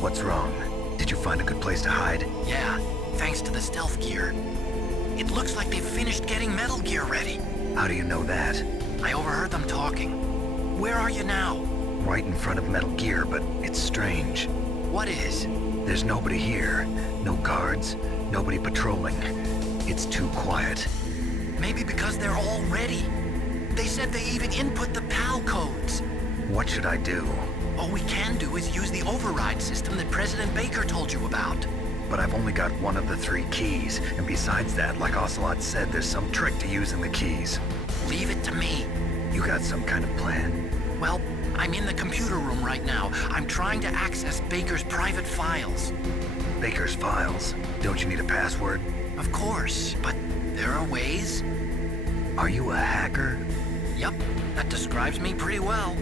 What's wrong? Did you find a good place to hide? Yeah, thanks to the stealth gear. It looks like they've finished getting Metal Gear ready. How do you know that? I overheard them talking. Where are you now? Right in front of Metal Gear, but it's strange. What is? There's nobody here. No guards, nobody patrolling. It's too quiet. Maybe because they're all ready. They said they even input the PAL codes. What should I do? All we can do is use the override system that President Baker told you about. But I've only got one of the 3 keys, and besides that, like Ocelot said, there's some trick to using the keys. Leave it to me. You got some kind of plan? Well, I'm in the computer room right now. I'm trying to access Baker's private files. Baker's files? Don't you need a password? Of course, but there are ways. Are you a hacker? Yep, that describes me pretty well.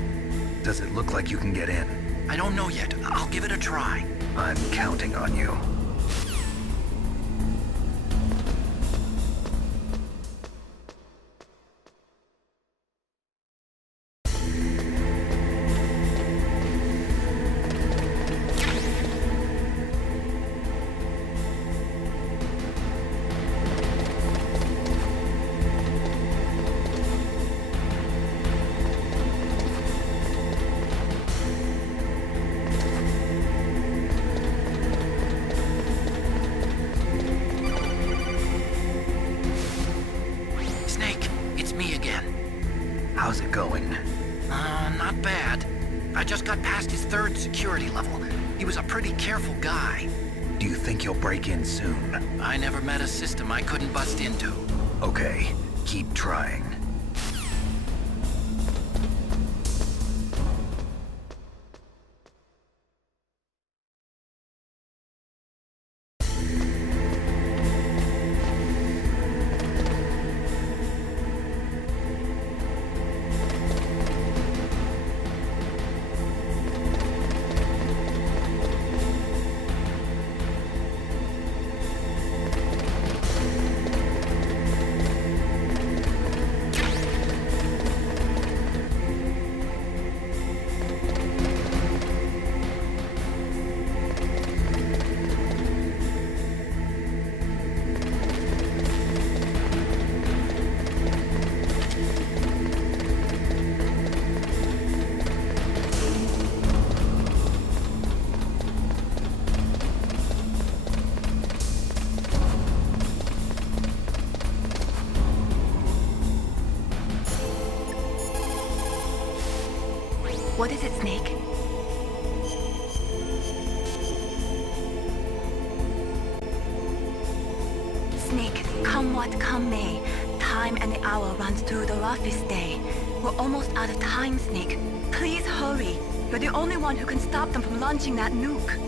Does it look like you can get in? I don't know yet. I'll give it a try. I'm counting on you. How's it going? Not bad. I just got past his 3rd security level. He was a pretty careful guy. Do you think you'll break in soon? I never met a system I couldn't bust into. Okay, keep trying. What is it, Snake? Snake, come what come may, time and the hour runs through the roughest day. We're almost out of time, Snake. Please hurry. You're the only one who can stop them from launching that nuke.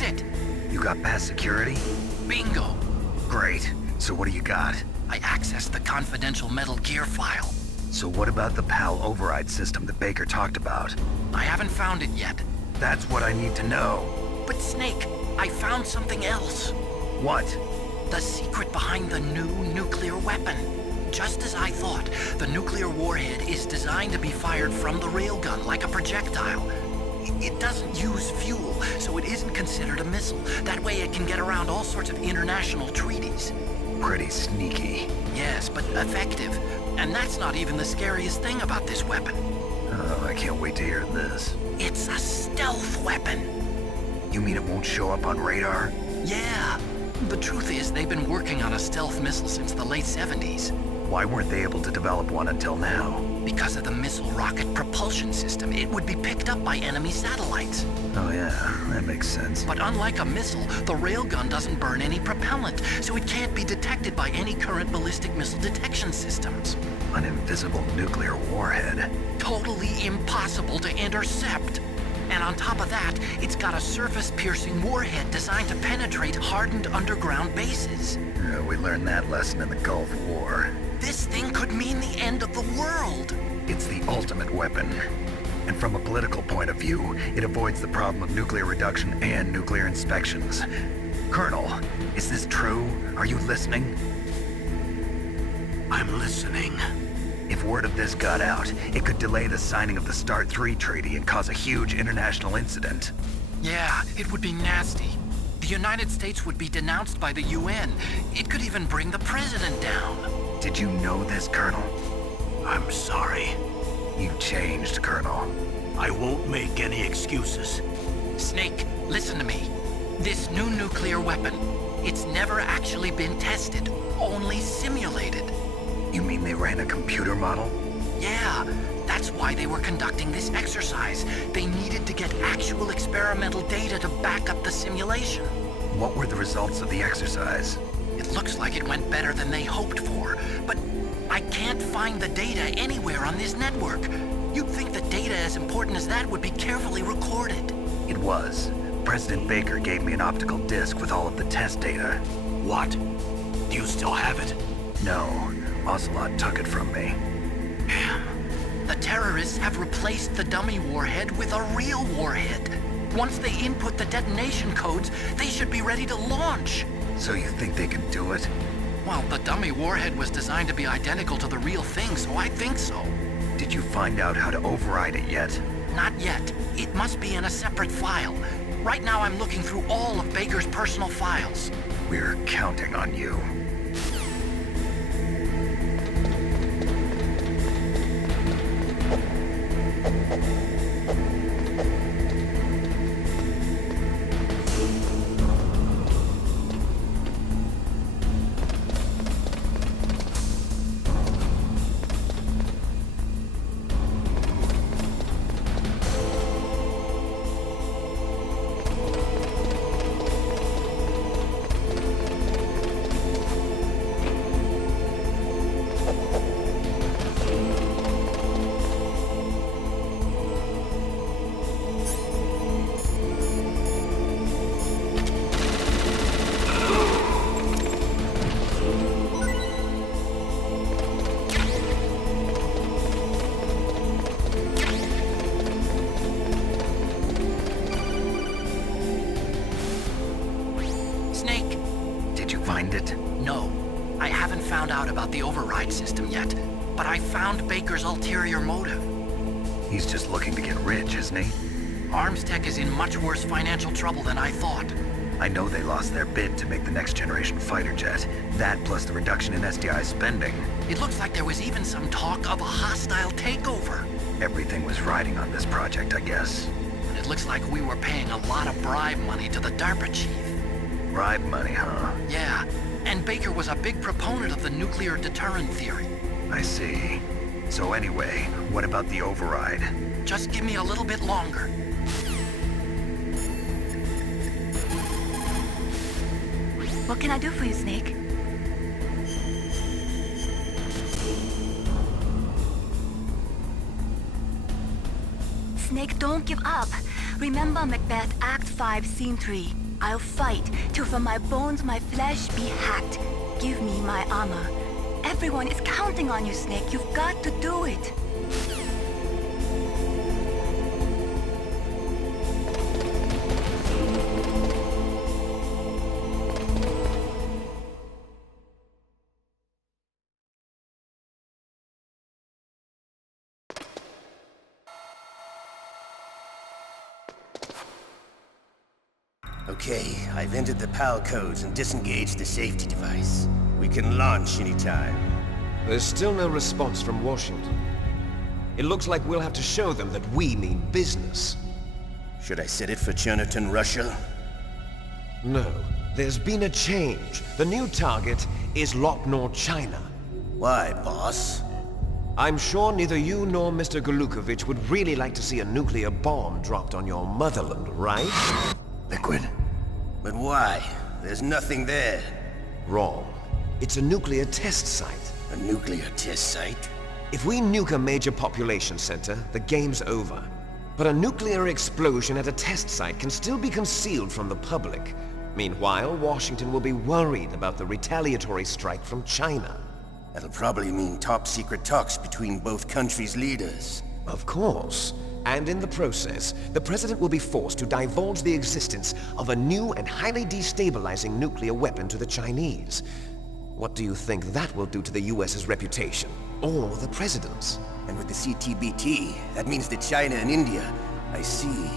did it! You got past security? Bingo! Great. So what do you got? I accessed the confidential Metal Gear file. So what about the PAL override system that Baker talked about? I haven't found it yet. That's what I need to know. But Snake, I found something else. What? The secret behind the new nuclear weapon. Just as I thought, the nuclear warhead is designed to be fired from the railgun like a projectile. It doesn't use fuel, so it isn't considered a missile. That way it can get around all sorts of international treaties. Pretty sneaky. Yes, but effective. And that's not even the scariest thing about this weapon. Oh, I can't wait to hear this. It's a stealth weapon. You mean it won't show up on radar? Yeah. The truth is, they've been working on a stealth missile since the late 70s. Why weren't they able to develop one until now? Because of the missile rocket propulsion system, it would be picked up by enemy satellites. Oh yeah, that makes sense. But unlike a missile, the railgun doesn't burn any propellant, so it can't be detected by any current ballistic missile detection systems. An invisible nuclear warhead. Totally impossible to intercept. And on top of that, it's got a surface-piercing warhead designed to penetrate hardened underground bases. We learned that lesson in the Gulf War. This thing could mean the end of the world. It's the ultimate weapon. And from a political point of view, it avoids the problem of nuclear reduction and nuclear inspections. Colonel, is this true? Are you listening? I'm listening. If word of this got out, it could delay the signing of the START 3 treaty and cause a huge international incident. Yeah, it would be nasty. The United States would be denounced by the UN. It could even bring the president down. Did you know this, Colonel? I'm sorry. You changed, Colonel. I won't make any excuses. Snake, listen to me. This new nuclear weapon, it's never actually been tested, only simulated. You mean they ran a computer model? Yeah, that's why they were conducting this exercise. They needed to get actual experimental data to back up the simulation. What were the results of the exercise? It looks like it went better than they hoped for, but I can't find the data anywhere on this network. You'd think that data as important as that would be carefully recorded. It was. President Baker gave me an optical disc with all of the test data. What? Do you still have it? No, Ocelot took it from me. Damn. The terrorists have replaced the dummy warhead with a real warhead. Once they input the detonation codes, they should be ready to launch. So you think they can do it? Well, the dummy warhead was designed to be identical to the real thing, so I think so. Did you find out how to override it yet? Not yet. It must be in a separate file. Right now I'm looking through all of Baker's personal files. We're counting on you. Snake? Did you find it? No. I haven't found out about the override system yet, but I found Baker's ulterior motive. He's just looking to get rich, isn't he? Armstech is in much worse financial trouble than I thought. I know they lost their bid to make the next generation fighter jet. That plus the reduction in SDI spending. It looks like there was even some talk of a hostile takeover. Everything was riding on this project, I guess. And it looks like we were paying a lot of bribe money to the DARPA chief. Bribe money, huh? Yeah, and Baker was a big proponent of the nuclear deterrent theory. I see. So anyway, what about the override? Just give me a little bit longer. What can I do for you, Snake? Snake, don't give up. Remember Macbeth Act 5, Scene 3. I'll fight till from my bones my flesh be hacked. Give me my armor. Everyone is counting on you, Snake. You've got to do it. Okay, I've entered the PAL codes and disengaged the safety device. We can launch anytime. There's still no response from Washington. It looks like we'll have to show them that we mean business. Should I set it for Chernobyl, Russia? No, there's been a change. The new target is Lopnor, China. Why, boss? I'm sure neither you nor Mr. Golukovich would really like to see a nuclear bomb dropped on your motherland, right? Liquid. But why? There's nothing there. Wrong. It's a nuclear test site. A nuclear test site? If we nuke a major population center, the game's over. But a nuclear explosion at a test site can still be concealed from the public. Meanwhile, Washington will be worried about the retaliatory strike from China. That'll probably mean top-secret talks between both countries' leaders. Of course. And in the process, the President will be forced to divulge the existence of a new and highly destabilizing nuclear weapon to the Chinese. What do you think that will do to the US's reputation? Or the President's? And with the CTBT, that means that China and India... I see.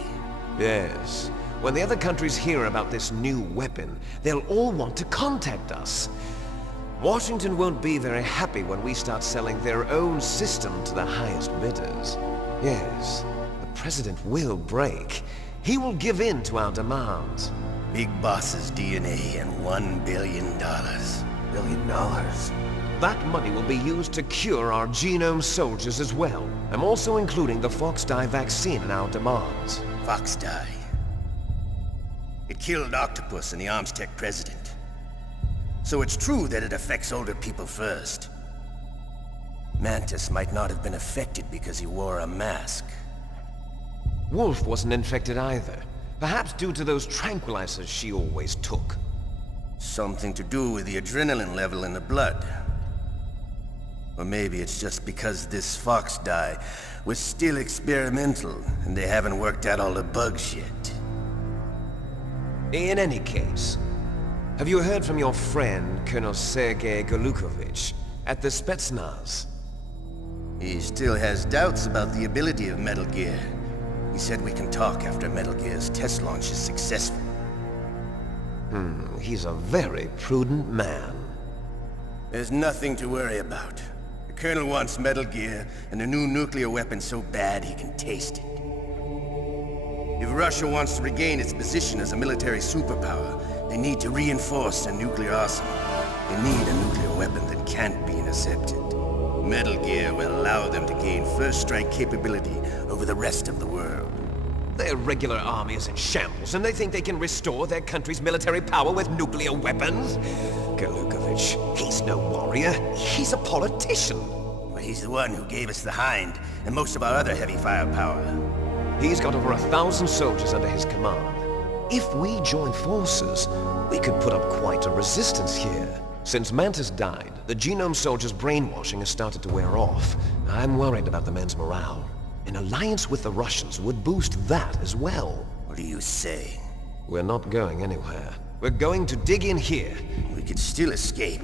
Yes. When the other countries hear about this new weapon, they'll all want to contact us. Washington won't be very happy when we start selling their own system to the highest bidders. Yes, the President will break. He will give in to our demands. Big Boss's DNA and $1 billion. $1 billion? That money will be used to cure our genome soldiers as well. I'm also including the Fox-Die vaccine in our demands. Fox-Die. It killed Octopus and the Armstech president. So it's true that it affects older people first. Mantis might not have been affected because he wore a mask. Wolf wasn't infected either. Perhaps due to those tranquilizers she always took. Something to do with the adrenaline level in the blood. Or maybe it's just because this Fox-Die was still experimental and they haven't worked out all the bugs yet. In any case, have you heard from your friend, Colonel Sergei Golukovich, at the Spetsnaz? He still has doubts about the ability of Metal Gear. He said we can talk after Metal Gear's test launch is successful. He's a very prudent man. There's nothing to worry about. The Colonel wants Metal Gear and a new nuclear weapon so bad he can taste it. If Russia wants to regain its position as a military superpower, they need to reinforce their nuclear arsenal. They need a nuclear weapon that can't be intercepted. Metal Gear will allow them to gain first strike capability over the rest of the world. Their regular army is in shambles, and they think they can restore their country's military power with nuclear weapons? Golukovich, he's no warrior. He's a politician. But he's the one who gave us the Hind and most of our other heavy firepower. He's got over 1,000 soldiers under his command. If we join forces, we could put up quite a resistance here. Since Mantis died, the genome soldiers' brainwashing has started to wear off. I'm worried about the men's morale. An alliance with the Russians would boost that as well. What do you say? We're not going anywhere. We're going to dig in here. We could still escape.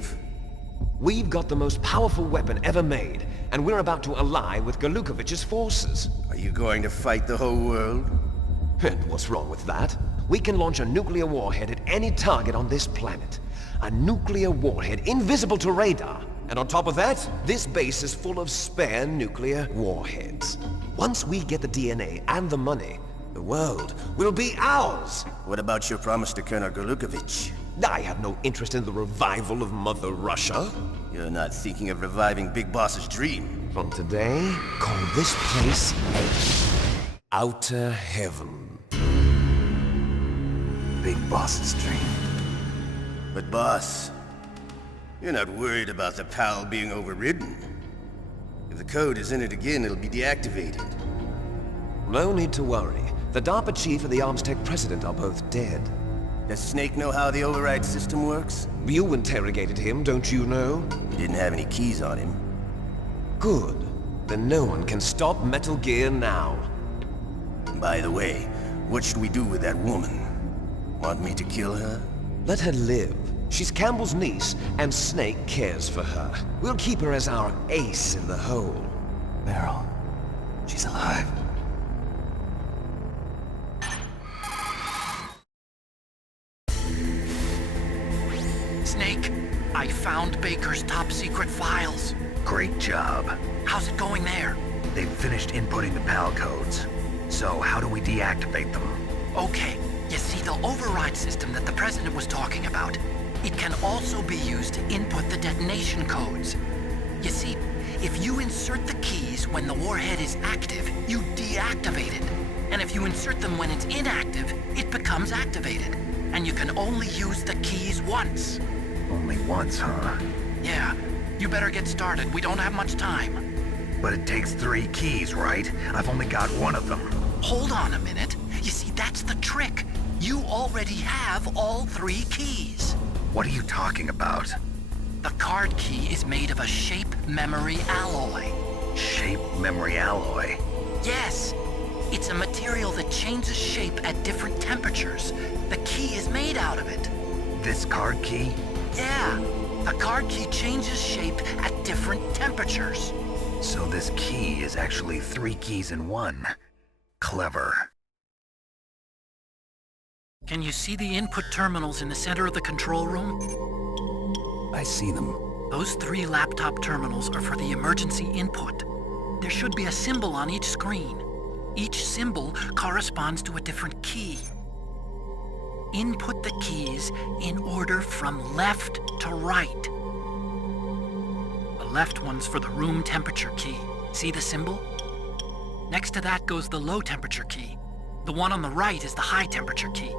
We've got the most powerful weapon ever made, and we're about to ally with Golukovich's forces. Are you going to fight the whole world? And what's wrong with that? We can launch a nuclear warhead at any target on this planet. A nuclear warhead invisible to radar. And on top of that, this base is full of spare nuclear warheads. Once we get the DNA and the money, the world will be ours! What about your promise to Colonel Golukovich? I have no interest in the revival of Mother Russia. You're not thinking of reviving Big Boss's dream. From today, call this place Outer Heaven. Big Boss's dream. But boss, you're not worried about the PAL being overridden. If the code is entered again, it'll be deactivated. No need to worry. The DARPA chief and the Armstech president are both dead. Does Snake know how the override system works? You interrogated him, don't you know? He didn't have any keys on him. Good. Then no one can stop Metal Gear now. By the way, what should we do with that woman? Want me to kill her? Let her live. She's Campbell's niece, and Snake cares for her. We'll keep her as our ace in the hole. Meryl, she's alive. Snake, I found Baker's top secret files. Great job. How's it going there? They've finished inputting the PAL codes. So how do we deactivate them? Okay, you see the override system that the President was talking about. It can also be used to input the detonation codes. You see, if you insert the keys when the warhead is active, you deactivate it. And if you insert them when it's inactive, it becomes activated. And you can only use the keys once. Only once, huh? Yeah, you better get started. We don't have much time. But it takes 3 keys, right? I've only got one of them. Hold on a minute. You see, that's the trick. You already have all 3 keys. What are you talking about? The card key is made of a shape memory alloy. Shape memory alloy? Yes. It's a material that changes shape at different temperatures. The key is made out of it. This card key? Yeah. The card key changes shape at different temperatures. So this key is actually 3 keys in one. Clever. Can you see the input terminals in the center of the control room? I see them. Those 3 laptop terminals are for the emergency input. There should be a symbol on each screen. Each symbol corresponds to a different key. Input the keys in order from left to right. The left one's for the room temperature key. See the symbol? Next to that goes the low temperature key. The one on the right is the high temperature key.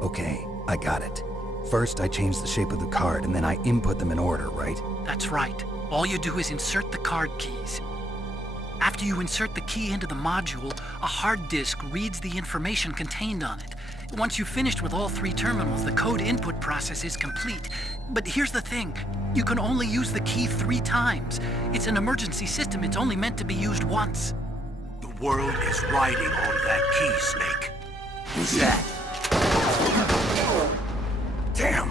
Okay, I got it. First, I change the shape of the card, and then I input them in order, right? That's right. All you do is insert the card keys. After you insert the key into the module, a hard disk reads the information contained on it. Once you've finished with all 3 terminals, the code input process is complete. But here's the thing. You can only use the key 3 times. It's an emergency system. It's only meant to be used once. The world is riding on that key, Snake. Who's that? Damn!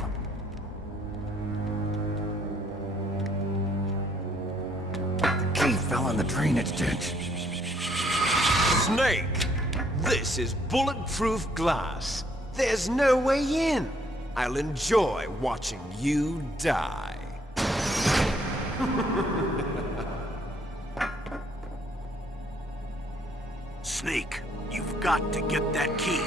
The key fell in the drainage ditch. Snake! This is bulletproof glass. There's no way in. I'll enjoy watching you die. Snake, you've got to get that key.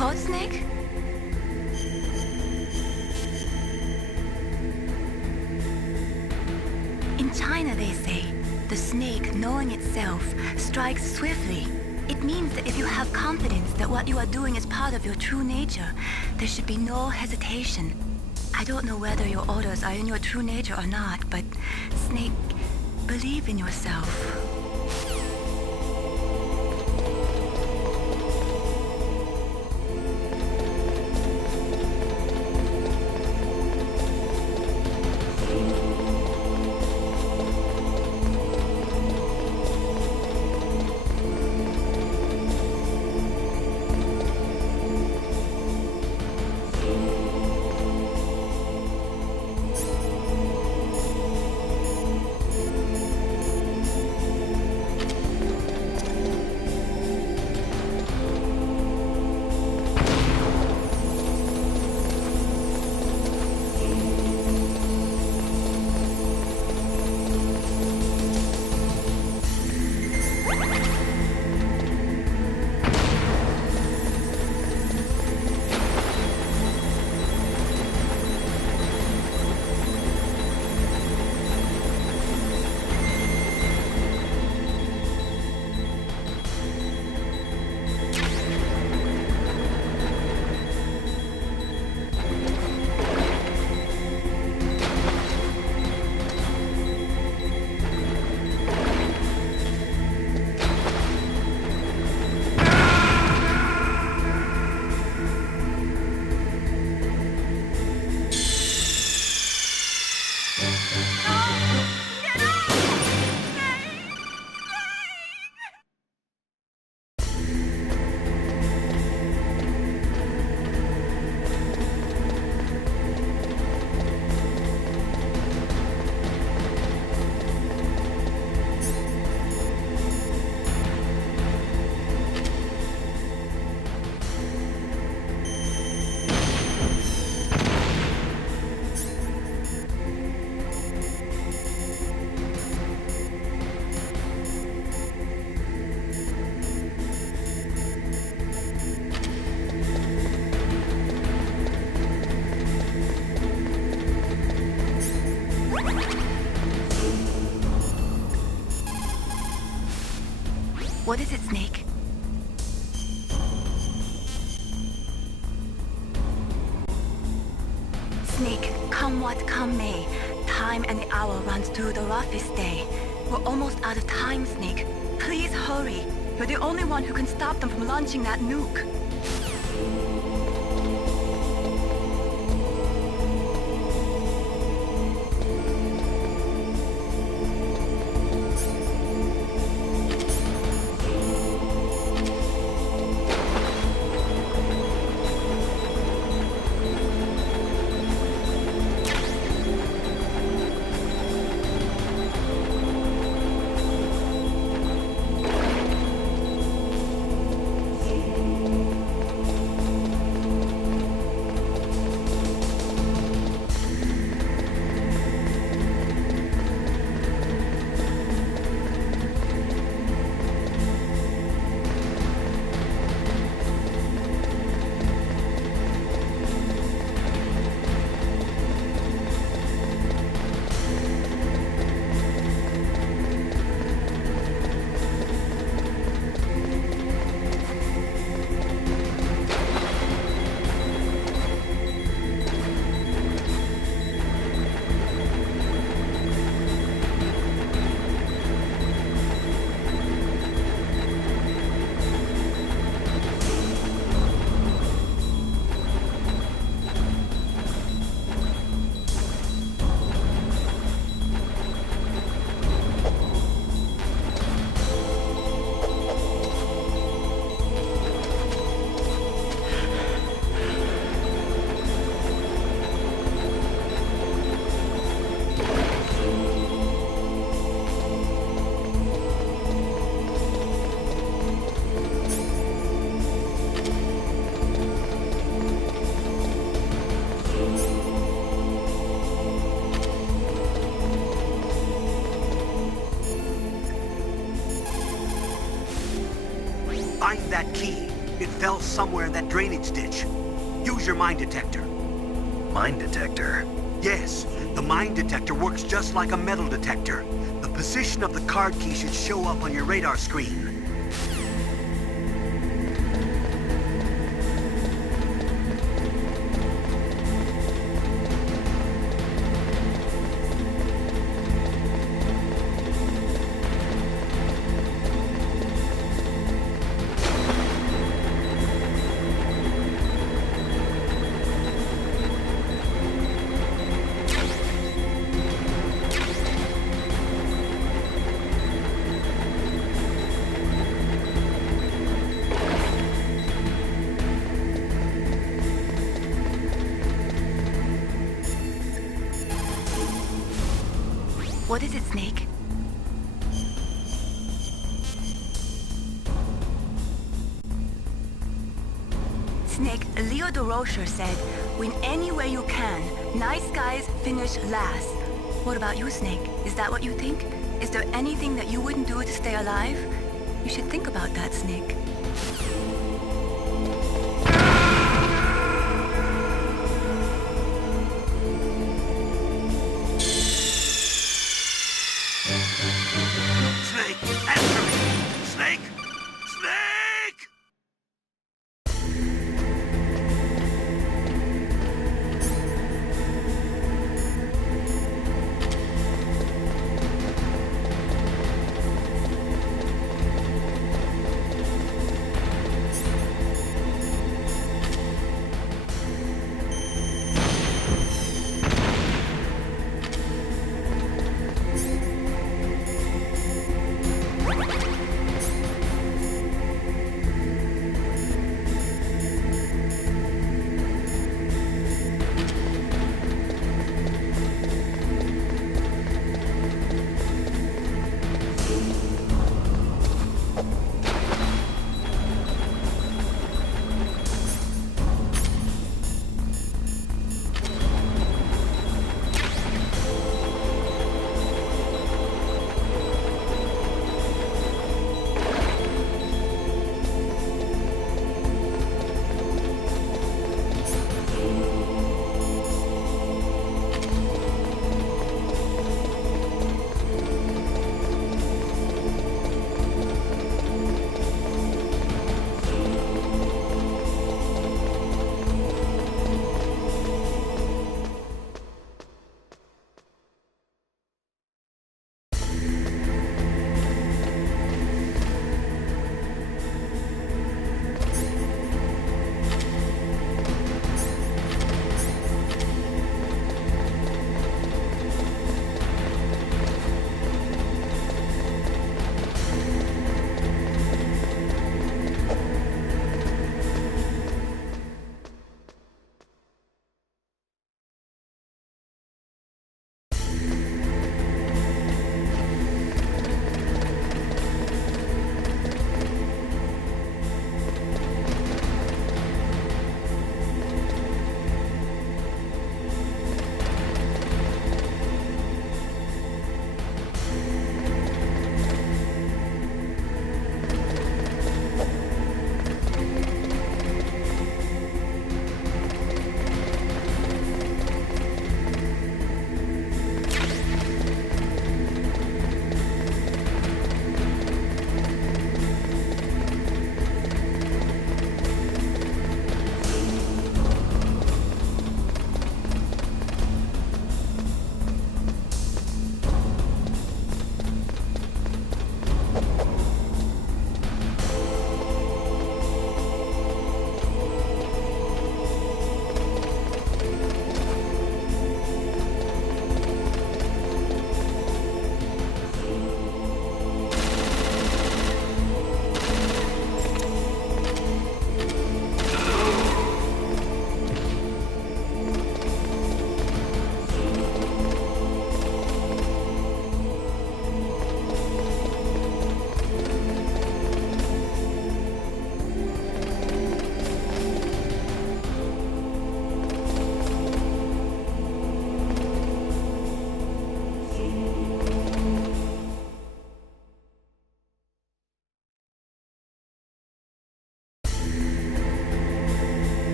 Code Snake? In China, they say, the snake, knowing itself, strikes swiftly. It means that if you have confidence that what you are doing is part of your true nature, there should be no hesitation. I don't know whether your orders are in your true nature or not, but Snake, believe in yourself. What is it, Snake? Snake, come what come may, time and the hour runs through the roughest day. We're almost out of time, Snake. Please hurry. You're the only one who can stop them from launching that nuke. Find that key. It fell somewhere in that drainage ditch. Use your mine detector. Mine detector? Yes, the mine detector works just like a metal detector. The position of the card key should show up on your radar screen. What is it, Snake? Snake, Leo DeRocher said, win any way you can. Nice guys finish last. What about you, Snake? Is that what you think? Is there anything that you wouldn't do to stay alive? You should think about that, Snake. Snake, answer me! Snake! Snake!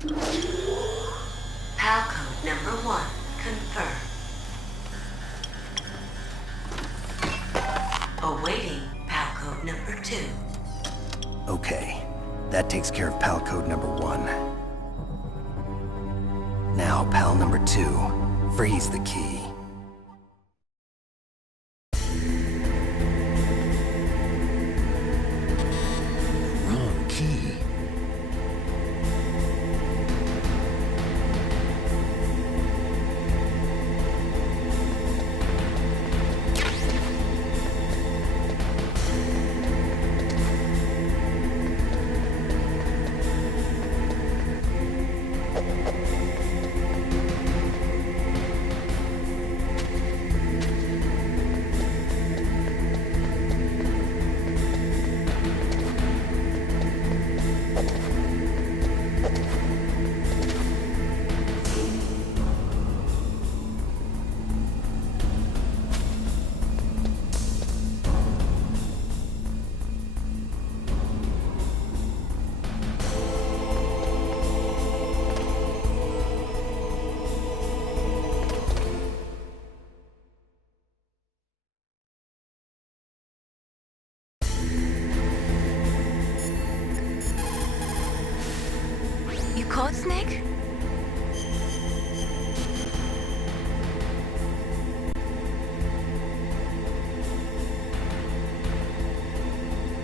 PAL code number 1 confirmed. Awaiting PAL code number 2. Okay, that takes care of PAL code number 1. Now, PAL number 2, freeze the key. Wrong key. You caught Snake?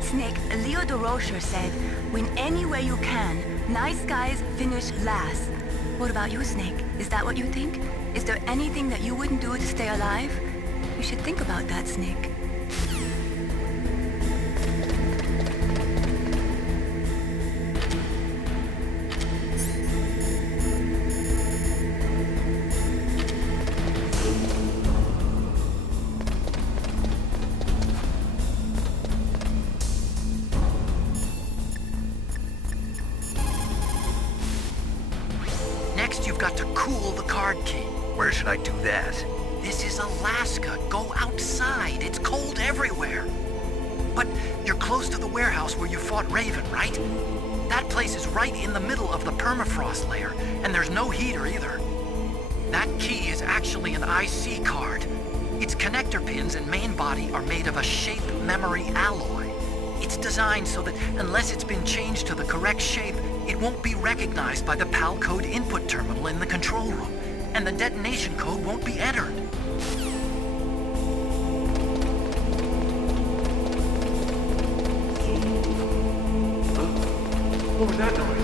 Snake, Leo DeRocher said, win any way you can. Nice guys finish last. What about you, Snake? Is that what you think? Is there anything that you wouldn't do to stay alive? You should think about that, Snake. Next, you've got to cool the card key. Where should I do that? This is Alaska. Go outside. It's cold everywhere. But you're close to the warehouse where you fought Raven, right? That place is right in the middle of the permafrost layer, and there's no heater either. That key is actually an IC card. Its connector pins and main body are made of a shape memory alloy. It's designed so that unless it's been changed to the correct shape, it won't be recognized by the PAL code input terminal in the control room, and the detonation code won't be entered. What was that noise?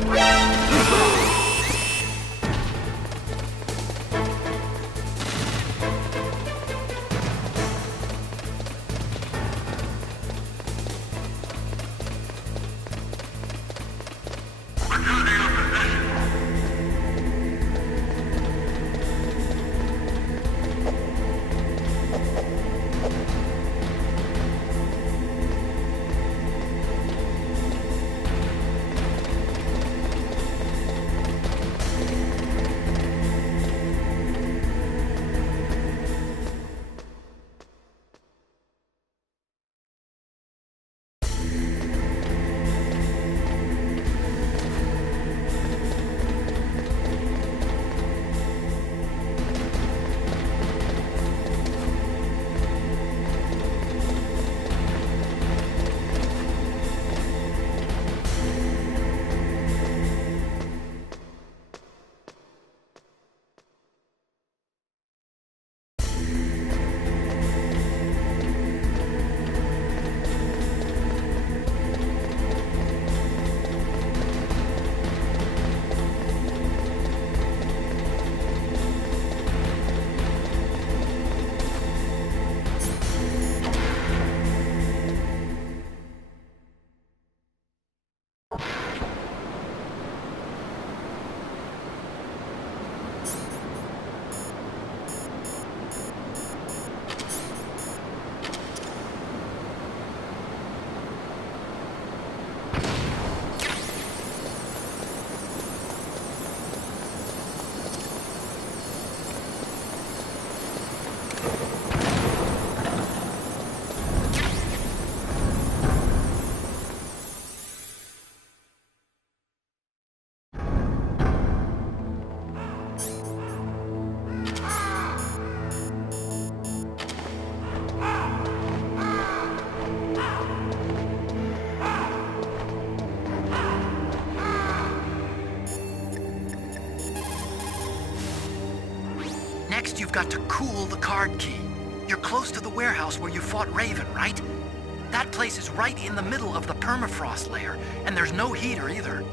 Next, you've got to cool the card key. You're close to the warehouse where you fought Raven, right? That place is right in the middle of the permafrost layer, and there's no heater either.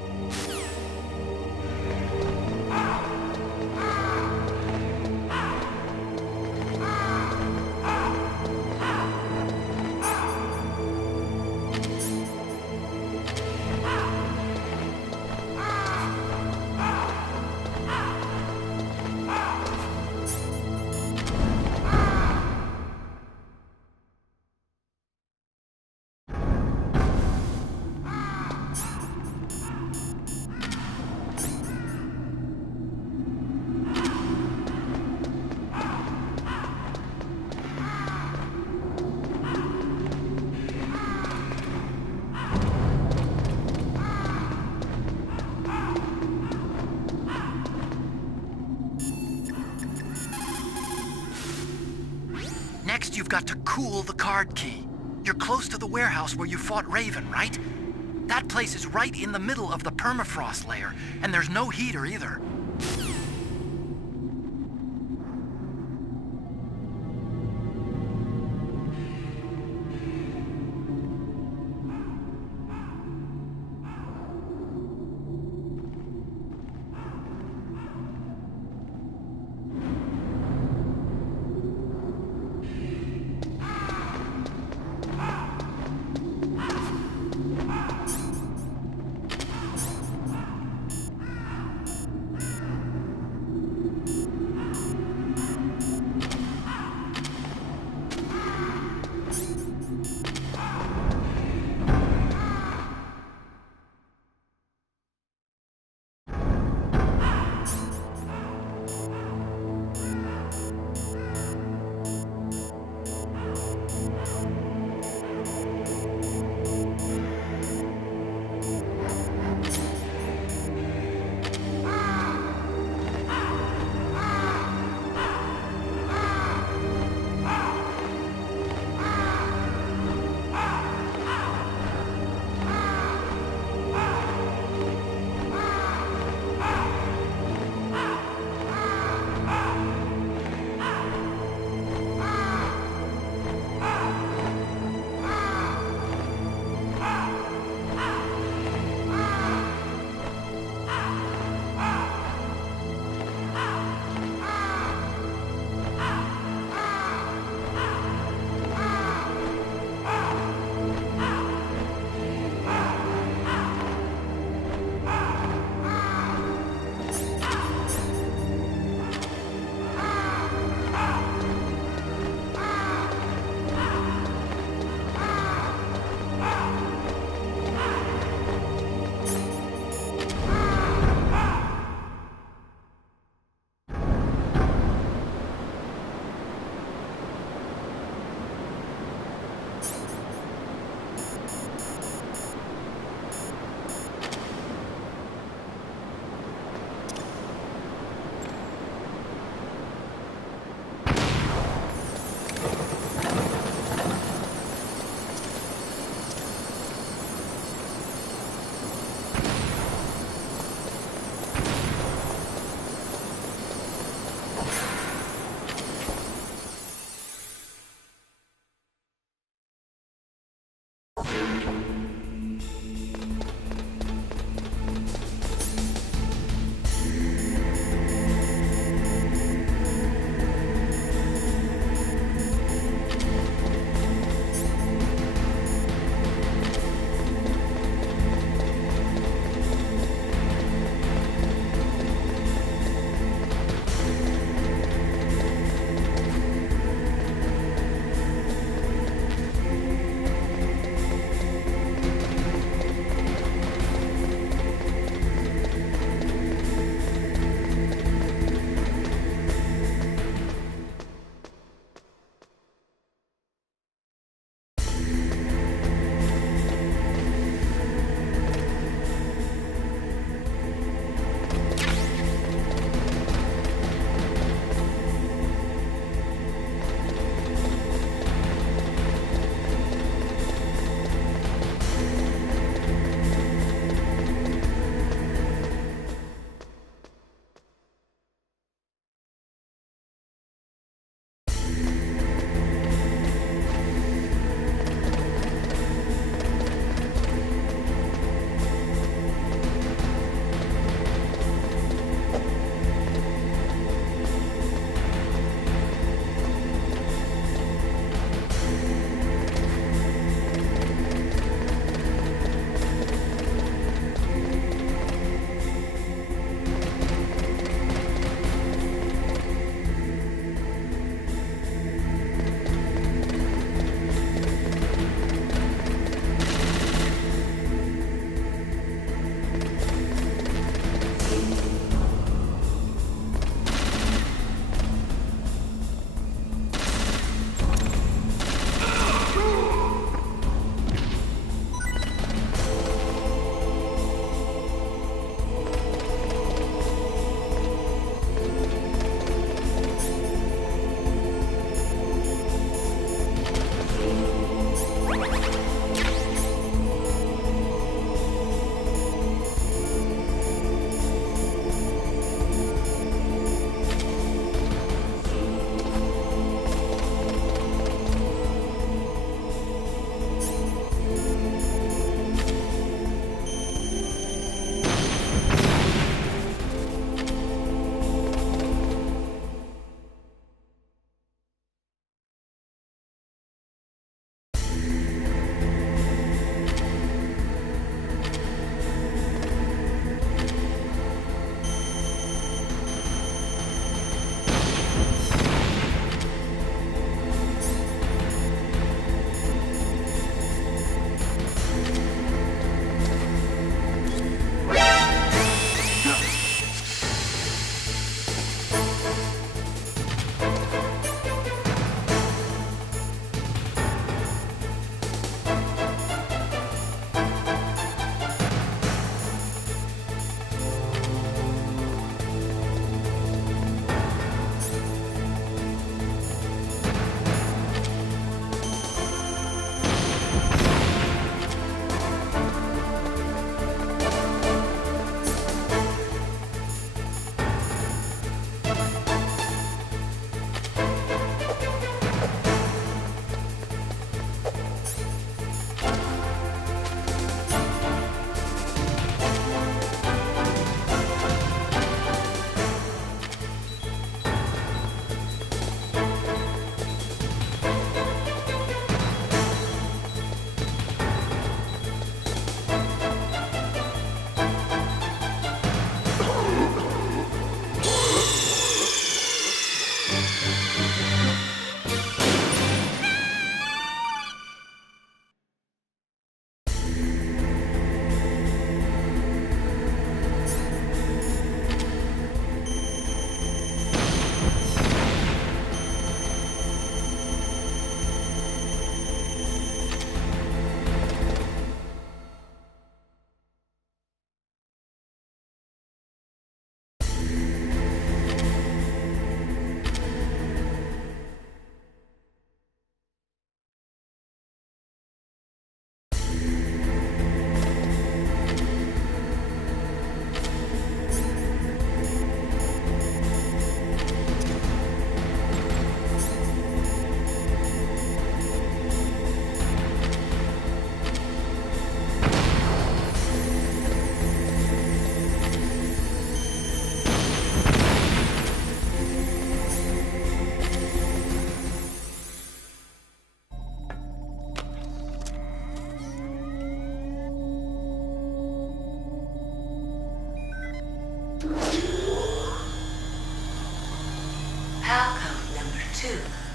Next, you've got to cool the card key. You're close to the warehouse where you fought Raven, right? That place is right in the middle of the permafrost layer, and there's no heater either.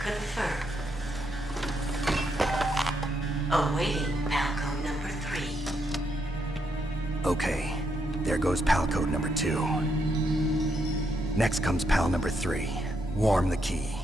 Confirmed. Awaiting PAL code number 3. Okay, there goes PAL code number 2. Next comes PAL number 3. Warm the key.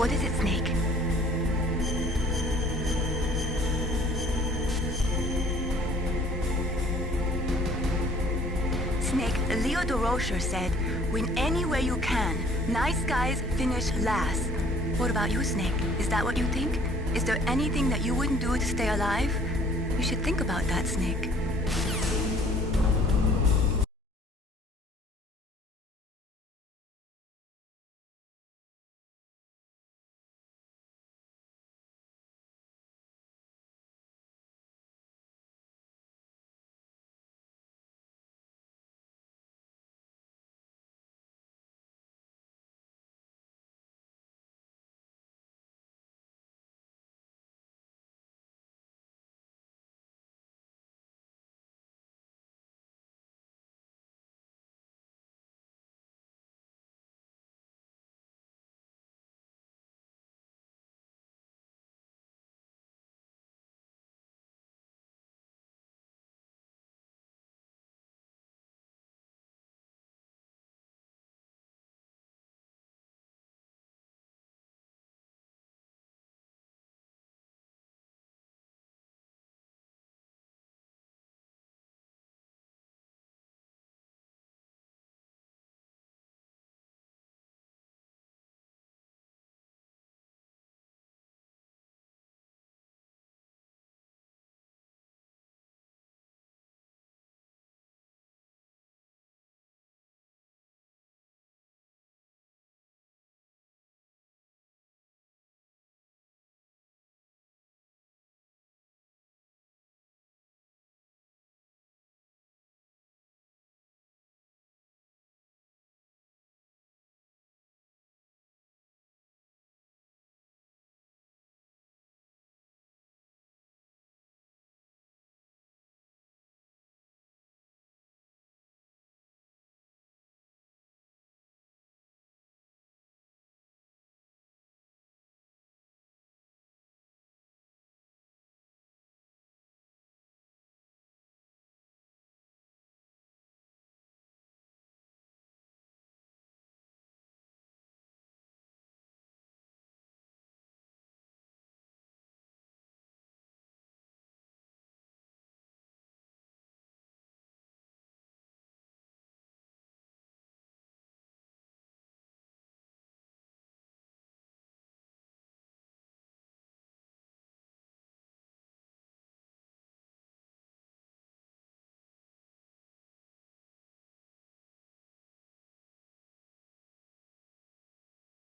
What is it, Snake? Snake, Leo DeRocher said, win any way you can. Nice guys finish last. What about you, Snake? Is that what you think? Is there anything that you wouldn't do to stay alive? You should think about that, Snake.